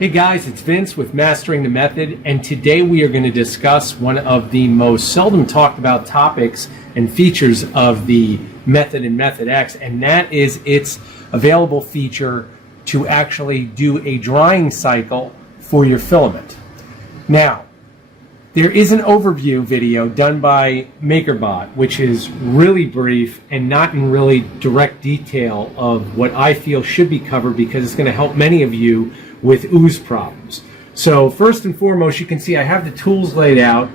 Hey guys, it's Vince with Mastering the Method, and today we are going to discuss one of the most seldom talked about topics and features of the Method in Method X, and that is its available feature to actually do a drying cycle for your filament. Now, there is an overview video done by Makerbot, which is really brief and not in really direct detail of what I feel should be covered, because it's going to help many of you with ooze problems. So first and foremost, you can see I have the tools laid out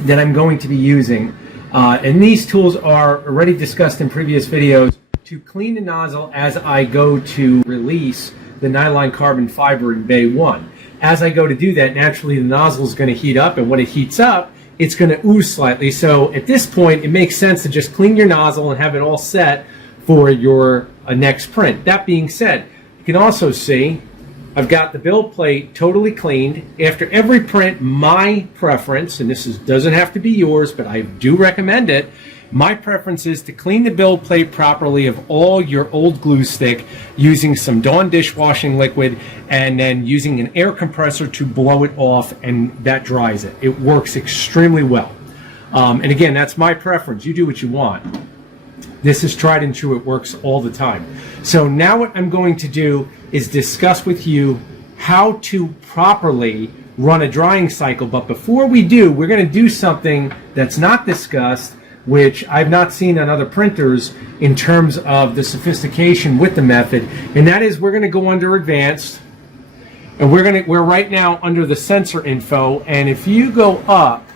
that I'm going to be using. And these tools are already discussed in previous videos to clean the nozzle as I go to release the nylon carbon fiber in bay 1. As I go to do that, naturally the nozzle is going to heat up, and when it heats up, it's going to ooze slightly. So at this point, it makes sense to just clean your nozzle and have it all set for your next print. That being said, you can also see I've got the build plate totally cleaned. After every print, my preference, and this doesn't have to be yours, but I do recommend it, my preference is to clean the build plate properly of all your old glue stick using some Dawn dishwashing liquid and then using an air compressor to blow it off, and that dries it. It works extremely well. And again, that's my preference. You do what you want. This is tried and true. It works all the time. So now what I'm going to do is discuss with you how to properly run a drying cycle. But before we do, we're going to do something that's not discussed, which I've not seen on other printers in terms of the sophistication with the method, and that is we're going to go under advanced, and we're right now under the sensor info. And if you go up,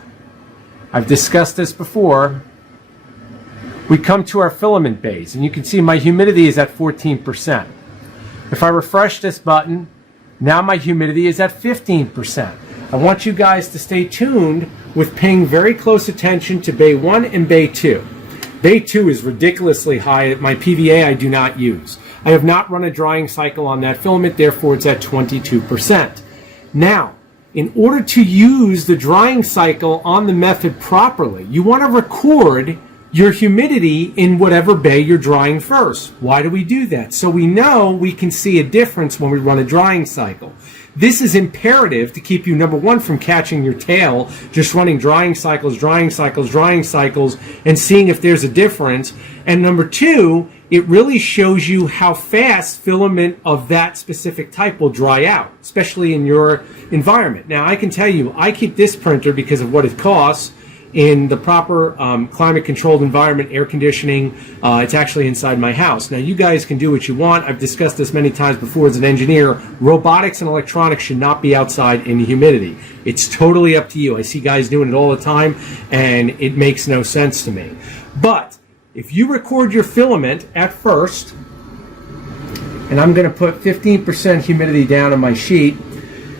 I've discussed this before, we come to our filament bays, and you can see my humidity is at 14%. If I refresh this button, now my humidity is at 15%. I want you guys to stay tuned with paying very close attention to bay 1 and bay 2. Bay 2 is ridiculously high. My PVA I do not use. I have not run a drying cycle on that filament, therefore it's at 22%. Now, in order to use the drying cycle on the method properly, you want to record your humidity in whatever bay you're drying first. Why do we do that? So we know we can see a difference when we run a drying cycle. This is imperative to keep you, number one, from catching your tail, just running drying cycles, and seeing if there's a difference. And number two, it really shows you how fast filament of that specific type will dry out, especially in your environment. Now, I can tell you, I keep this printer because of what it costs in the proper climate-controlled environment, air conditioning. It's actually inside my house. Now, you guys can do what you want. I've discussed this many times before as an engineer. Robotics and electronics should not be outside in humidity. It's totally up to you. I see guys doing it all the time, and it makes no sense to me. But if you record your filament at first, and I'm going to put 15% humidity down on my sheet,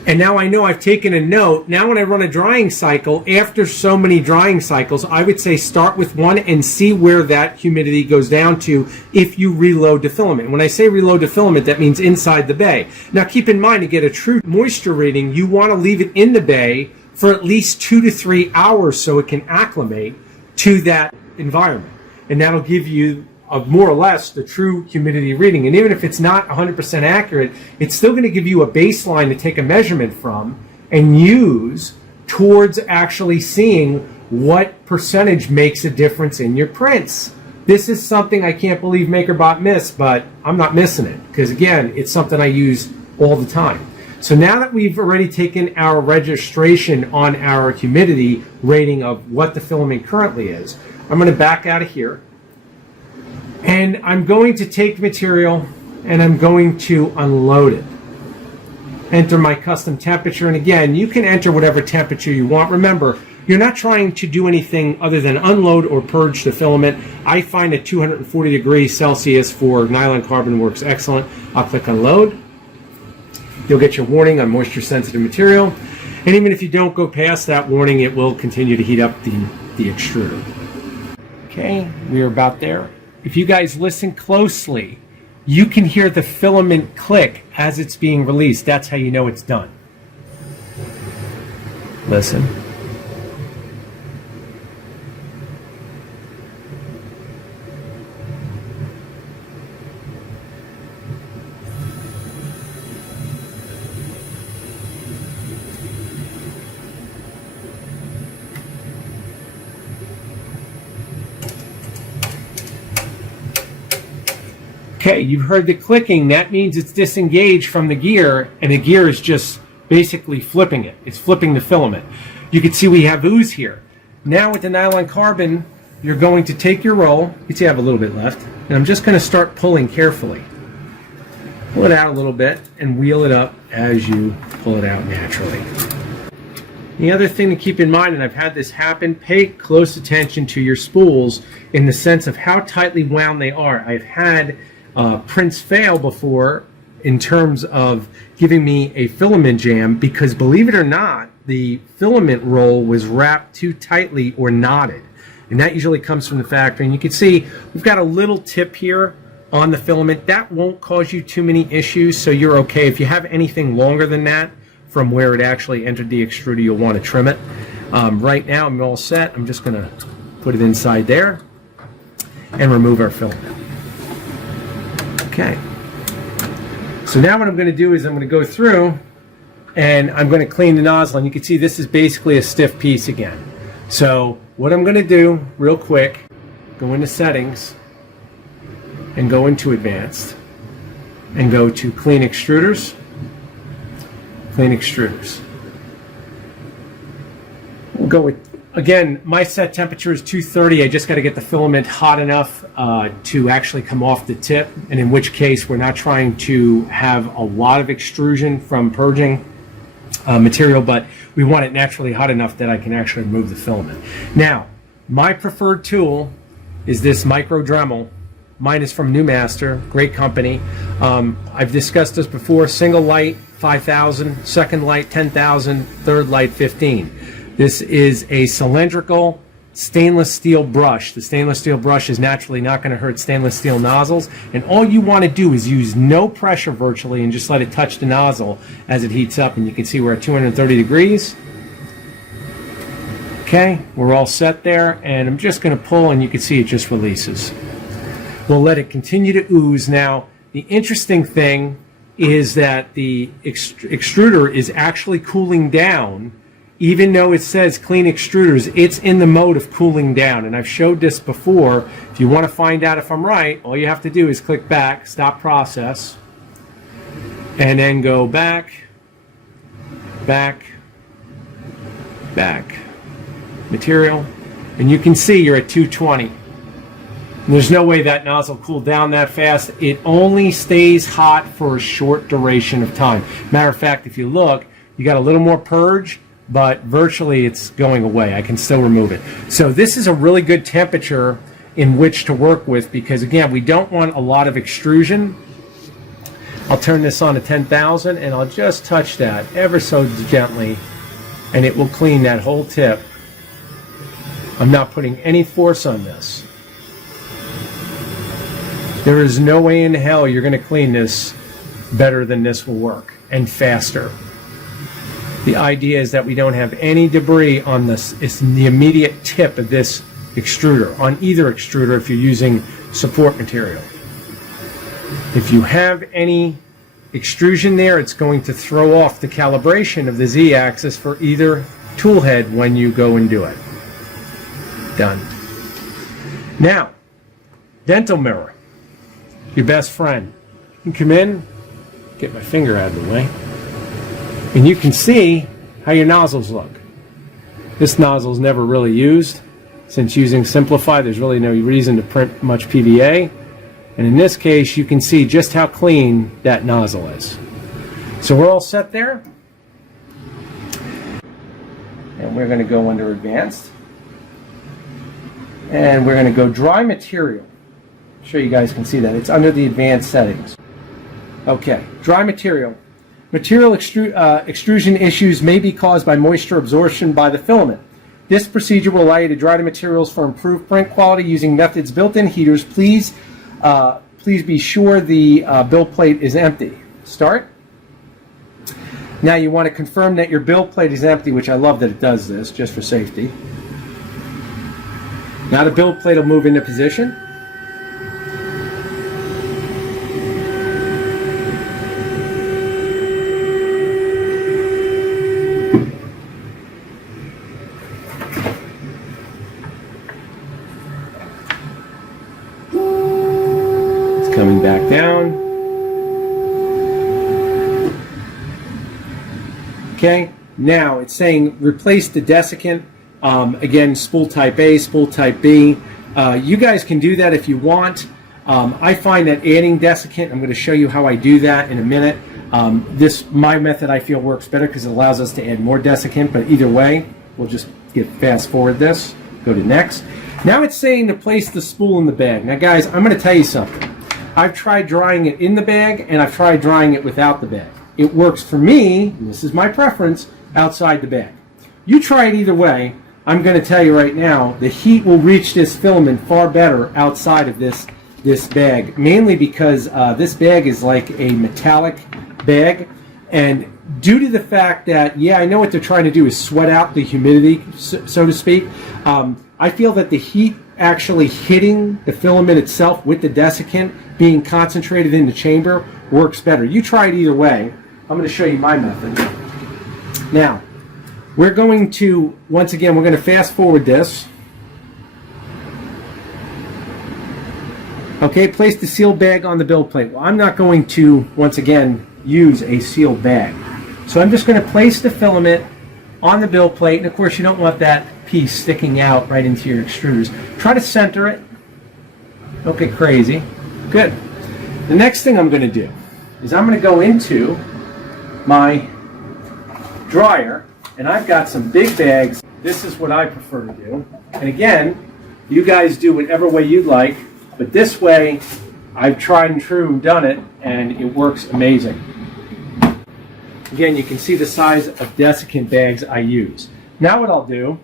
and now I know I've taken a note. Now when I run a drying cycle, after so many drying cycles, I would say start with one and see where that humidity goes down to if you reload the filament. When I say reload the filament, that means inside the bay. Now keep in mind, to get a true moisture reading, you want to leave it in the bay for at least 2 to 3 hours so it can acclimate to that environment. And that'll give you more or less the true humidity reading. And even if it's not 100% accurate, it's still going to give you a baseline to take a measurement from and use towards actually seeing what percentage makes a difference in your prints. This is something I can't believe Makerbot missed, but I'm not missing it because, again, it's something I use all the time. So now that we've already taken our registration on our humidity rating of what the filament currently is, I'm going to back out of here. And I'm going to take material and I'm going to unload it. Enter my custom temperature. And again, you can enter whatever temperature you want. Remember, you're not trying to do anything other than unload or purge the filament. I find that 240 degrees Celsius for nylon carbon works excellent. I'll click unload. You'll get your warning on moisture sensitive material. And even if you don't go past that warning, it will continue to heat up the extruder. Okay, we are about there. If you guys listen closely, you can hear the filament click as it's being released. That's how you know it's done. Listen. Okay, you've heard the clicking. That means it's disengaged from the gear, and the gear is just basically flipping it. It's flipping the filament. You can see we have ooze here. Now with the nylon carbon, you're going to take your roll. You can see I have a little bit left. And I'm just going to start pulling carefully. Pull it out a little bit and wheel it up as you pull it out naturally. The other thing to keep in mind, and I've had this happen, pay close attention to your spools in the sense of how tightly wound they are. I've had prints fail before in terms of giving me a filament jam because, believe it or not, the filament roll was wrapped too tightly or knotted. And that usually comes from the factory. And you can see we've got a little tip here on the filament. That won't cause you too many issues, so you're okay. If you have anything longer than that from where it actually entered the extruder, you'll want to trim it. Right now I'm all set. I'm just going to put it inside there and remove our filament. Okay. So now what I'm going to do is I'm going to go through and I'm going to clean the nozzle. And you can see this is basically a stiff piece again. So what I'm going to do real quick, go into settings and go into advanced and go to clean extruders. Clean extruders. We'll go with, again, my set temperature is 230. I just got to get the filament hot enough to actually come off the tip, and in which case we're not trying to have a lot of extrusion from purging material, but we want it naturally hot enough that I can actually remove the filament. Now, my preferred tool is this micro Dremel. Mine is from Newmaster, great company. I've discussed this before. Single light 5,000, second light 10,000, third light 15. This is a cylindrical stainless steel brush. The stainless steel brush is naturally not going to hurt stainless steel nozzles, and all you want to do is use no pressure virtually and just let it touch the nozzle as it heats up, and you can see we're at 230 degrees. Okay, we're all set there, and I'm just going to pull and you can see it just releases. We'll let it continue to ooze. Now, the interesting thing is that the extruder is actually cooling down. Even though it says clean extruders, it's in the mode of cooling down. And I've showed this before. If you want to find out if I'm right, all you have to do is click back, stop process, and then go back, back, back, material, and you can see you're at 220. And there's no way that nozzle cooled down that fast. It only stays hot for a short duration of time. Matter of fact, if you look, you got a little more purge, but virtually it's going away. I can still remove it. So this is a really good temperature in which to work with because, again, we don't want a lot of extrusion. I'll turn this on to 10,000 and I'll just touch that ever so gently and it will clean that whole tip. I'm not putting any force on this. There is no way in hell you're going to clean this better than this will work and faster. The idea is that we don't have any debris on this. It's the immediate tip of this extruder, on either extruder if you're using support material. If you have any extrusion there, it's going to throw off the calibration of the Z-axis for either tool head when you go and do it. Done. Now, dental mirror, your best friend. You can come in, get my finger out of the way, and you can see how your nozzles look. This nozzle is never really used. Since using Simplify, there's really no reason to print much PVA. And in this case, you can see just how clean that nozzle is. So we're all set there. And we're going to go under Advanced. And we're going to go Dry Material. I'm sure you guys can see that. It's under the Advanced settings. Okay, Dry Material. Material extrusion issues may be caused by moisture absorption by the filament. This procedure will allow you to dry the materials for improved print quality using methods built-in heaters. Please be sure the build plate is empty. Start. Now you want to confirm that your build plate is empty, which I love that it does this, just for safety. Now the build plate will move into position. Coming back back down. Okay, now it's saying replace the desiccant. Again, spool type A, spool type B. You guys can do that if you want. I find that adding desiccant, I'm going to show you how I do that in a minute. My method I feel works better because it allows us to add more desiccant, but either way, we'll just fast forward this, go to next. Now it's saying to place the spool in the bag. Now guys, I'm going to tell you something. I've tried drying it in the bag and I've tried drying it without the bag. It works for me, and this is my preference, outside the bag. You try it either way. I'm going to tell you right now, the heat will reach this filament far better outside of this bag, mainly because this bag is like a metallic bag, and due to the fact that, yeah, I know what they're trying to do is sweat out the humidity, so to speak, I feel that the heat actually hitting the filament itself with the desiccant being concentrated in the chamber works better. You try it either way. I'm going to show you my method. Now, we're going to, once again, we're going to fast forward this. Okay, place the sealed bag on the build plate. Well, I'm not going to, once again, use a sealed bag. So I'm just going to place the filament on the build plate, and of course you don't want that piece sticking out right into your extruders. Try to center it. Don't get crazy. Good. The next thing I'm going to do is I'm going to go into my dryer, and I've got some big bags. This is what I prefer to do. And again, you guys do whatever way you'd like, but this way I've tried and true and done it, and it works amazing. Again, you can see the size of desiccant bags I use. Now what I'll do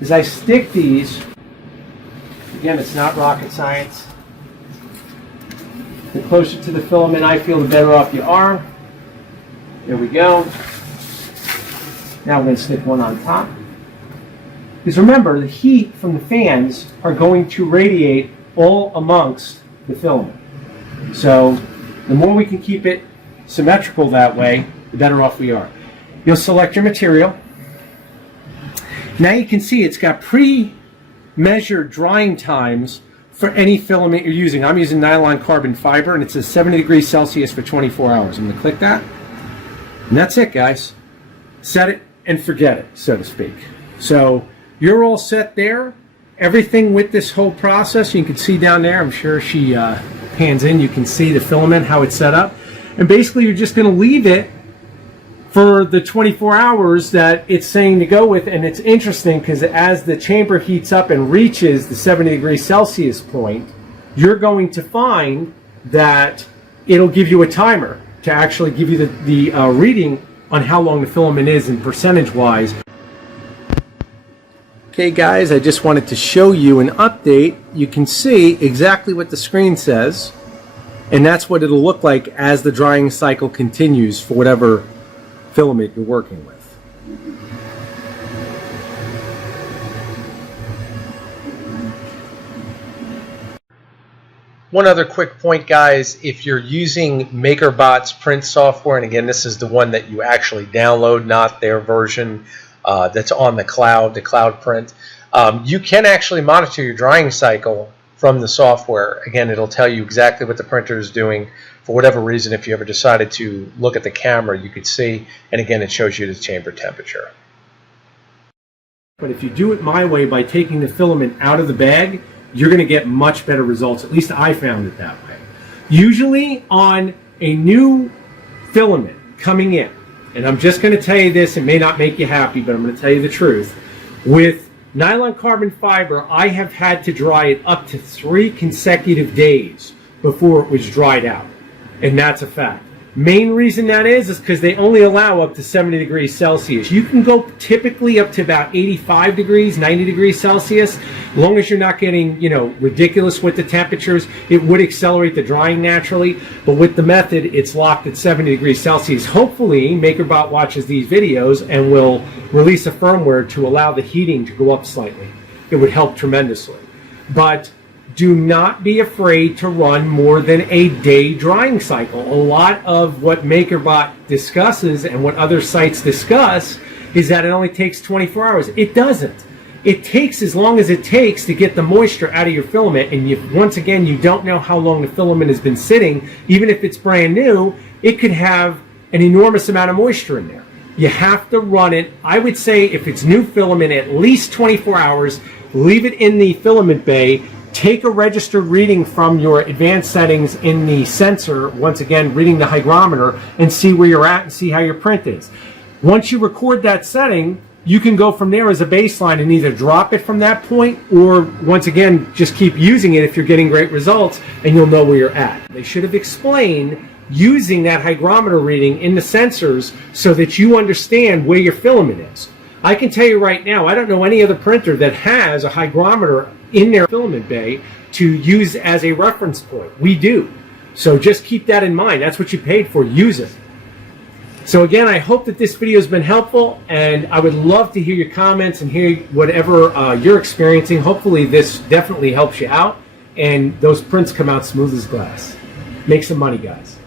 is I stick these, again, it's not rocket science. The closer to the filament I feel, the better off you are. There we go. Now we're going to stick one on top. Because remember, the heat from the fans are going to radiate all amongst the filament. So the more we can keep it symmetrical that way, the better off we are. You'll select your material. Now you can see it's got pre-measured drying times for any filament you're using. I'm using nylon carbon fiber, and it says 70 degrees Celsius for 24 hours. I'm going to click that. And that's it, guys. Set it and forget it, so to speak. So you're all set there. Everything with this whole process, you can see down there, I'm sure she pans in, you can see the filament, how it's set up. And basically you're just going to leave it for the 24 hours that it's saying to go with. And it's interesting because as the chamber heats up and reaches the 70 degrees Celsius point, you're going to find that it'll give you a timer to actually give you the reading on how long the filament is and percentage-wise. Okay guys, I just wanted to show you an update. You can see exactly what the screen says, and that's what it'll look like as the drying cycle continues for whatever filament you're working with. One other quick point, guys, if you're using Makerbot's print software, and again, this is the one that you actually download, not their version that's on the cloud print, you can actually monitor your drying cycle from the software. Again, it'll tell you exactly what the printer is doing. For whatever reason, if you ever decided to look at the camera, you could see, and again, it shows you the chamber temperature. But if you do it my way by taking the filament out of the bag, you're going to get much better results. At least I found it that way. Usually on a new filament coming in, and I'm just going to tell you this, it may not make you happy, but I'm going to tell you the truth. With nylon carbon fiber, I have had to dry it up to 3 consecutive days before it was dried out. And that's a fact. Main reason that is because they only allow up to 70 degrees Celsius. You can go typically up to about 85 degrees, 90 degrees Celsius. As long as you're not getting, ridiculous with the temperatures, it would accelerate the drying naturally. But with the method, it's locked at 70 degrees Celsius. Hopefully, Makerbot watches these videos and will release a firmware to allow the heating to go up slightly. It would help tremendously. But do not be afraid to run more than a day drying cycle. A lot of what Makerbot discusses and what other sites discuss is that it only takes 24 hours. It doesn't. it takes as long as it takes to get the moisture out of your filament. And once again, you don't know how long the filament has been sitting. Even if it's brand new, it could have an enormous amount of moisture in there. You have to run it, I would say, if it's new filament, at least 24 hours. Leave it in the filament bay. Take a registered reading from your advanced settings in the sensor, once again, reading the hygrometer, and see where you're at and see how your print is. Once you record that setting, you can go from there as a baseline and either drop it from that point or, once again, just keep using it if you're getting great results, and you'll know where you're at. They should have explained using that hygrometer reading in the sensors so that you understand where your filament is. I can tell you right now, I don't know any other printer that has a hygrometer in their filament bay to use as a reference point. We do. So just keep that in mind. That's what you paid for. Use it. So again, I hope that this video has been helpful, and I would love to hear your comments and hear whatever you're experiencing. Hopefully this definitely helps you out, and those prints come out smooth as glass. Make some money, guys.